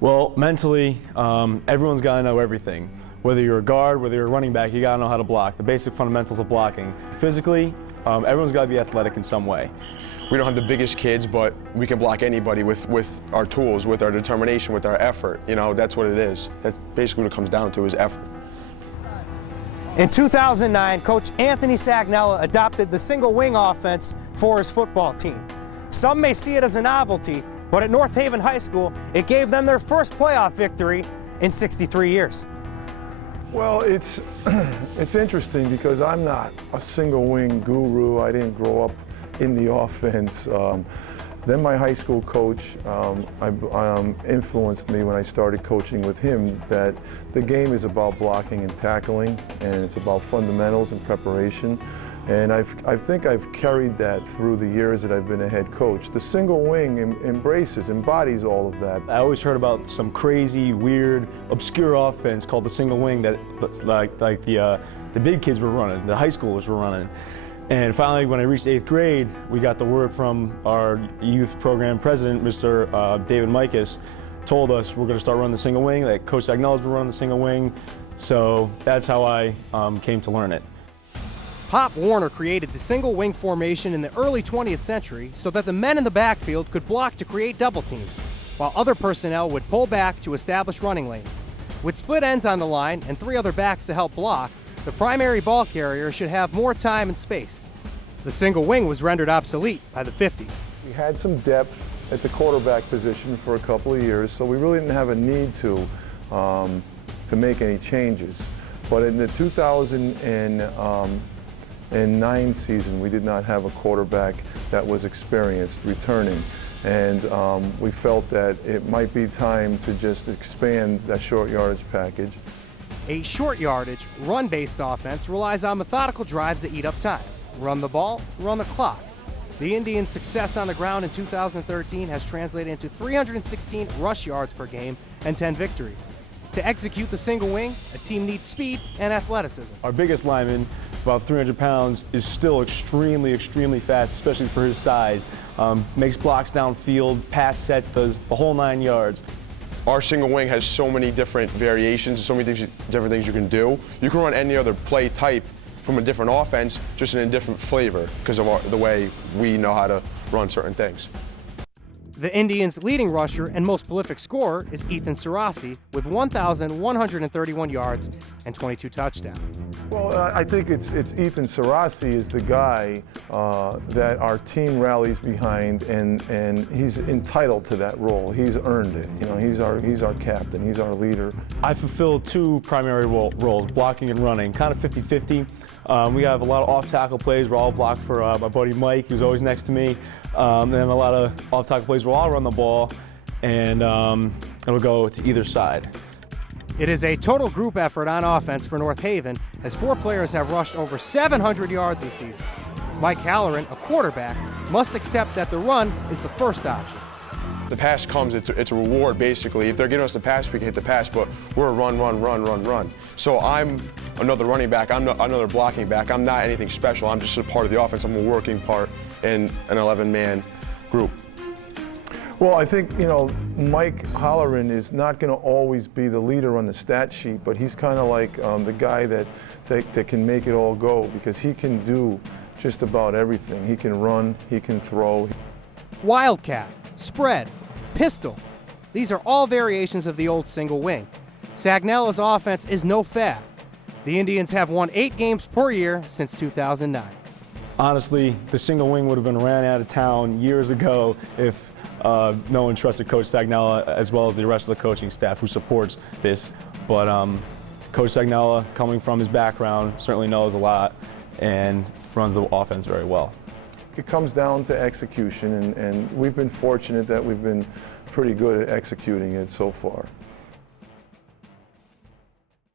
Well, mentally, everyone's got to know everything. Whether you're a guard, whether you're a running back, you got to know how to block, the basic fundamentals of blocking. Physically, everyone's got to be athletic in some way. We don't have the biggest kids, but we can block anybody with our tools, with our determination, with our effort. You know, that's what it is. That's basically what it comes down to, is effort. In 2009, Coach Anthony Sagnella adopted the single wing offense for his football team. Some may see it as a novelty, but at North Haven High School, it gave them their first playoff victory in 63 years. Well, it's interesting because I'm not a single wing guru. I didn't grow up in the offense. Then my high school coach influenced me when I started coaching with him that the game is about blocking and tackling, and it's about fundamentals and preparation. And I think I've carried that through the years that I've been a head coach. The single wing embodies all of that. I always heard about some crazy, weird, obscure offense called the single wing that like the big kids were running, the high schoolers were running. And finally, when I reached 8th grade, we got the word from our youth program president, Mr. David Mikas, told us we're going to start running the single wing, that Coach Sagnella's been running the single wing. So that's how I came to learn it. Pop Warner created the single wing formation in the early 20th century so that the men in the backfield could block to create double teams, while other personnel would pull back to establish running lanes. With split ends on the line and 3 other backs to help block, the primary ball carrier should have more time and space. The single wing was rendered obsolete by the 50s. We had some depth at the quarterback position for a couple of years, so we really didn't have a need to make any changes. But in the 2009 season, we did not have a quarterback that was experienced returning. And we felt that it might be time to just expand that short yardage package. A short yardage, run-based offense relies on methodical drives that eat up time. Run the ball, run the clock. The Indians' success on the ground in 2013 has translated into 316 rush yards per game and 10 victories. To execute the single wing, a team needs speed and athleticism. Our biggest lineman, about 300 pounds, is still extremely, extremely fast, especially for his size. Makes blocks downfield, pass sets, does the whole 9 yards. Our single wing has so many different variations, so many different things you can do. You can run any other play type from a different offense, just in a different flavor because of the way we know how to run certain things. The Indians' leading rusher and most prolific scorer is Ethan Sarasi with 1,131 yards and 22 touchdowns. Well, I think it's Ethan Sarasi is the guy that our team rallies behind, and he's entitled to that role. He's earned it. You know, he's our captain. He's our leader. I fulfill 2 primary roles, blocking and running, kind of 50-50. We have a lot of off-tackle plays where I'll block for my buddy Mike, who's always next to me. And then a lot of off-tackle plays where I'll run the ball, and it'll go to either side. It is a total group effort on offense for North Haven, as 4 players have rushed over 700 yards this season. Mike Halloran, a quarterback, must accept that the run is the first option. The pass comes, it's a reward basically. If they're giving us the pass, we can hit the pass, but we're a run. So I'm another running back, I'm another blocking back. I'm not anything special, I'm just a part of the offense. I'm a working part in an 11-man group. Well, I think, you know, Mike Halloran is not going to always be the leader on the stat sheet, but he's kind of like the guy that can make it all go, because he can do just about everything. He can run, he can throw. Wildcat, spread, pistol. These are all variations of the old single wing. Sagnella's offense is no fad. The Indians have won 8 games per year since 2009. Honestly, the single wing would have been ran out of town years ago if no one trusted Coach Sagnella, as well as the rest of the coaching staff who supports this. But Coach Sagnella, coming from his background, certainly knows a lot and runs the offense very well. It comes down to execution, and we've been fortunate that we've been pretty good at executing it so far.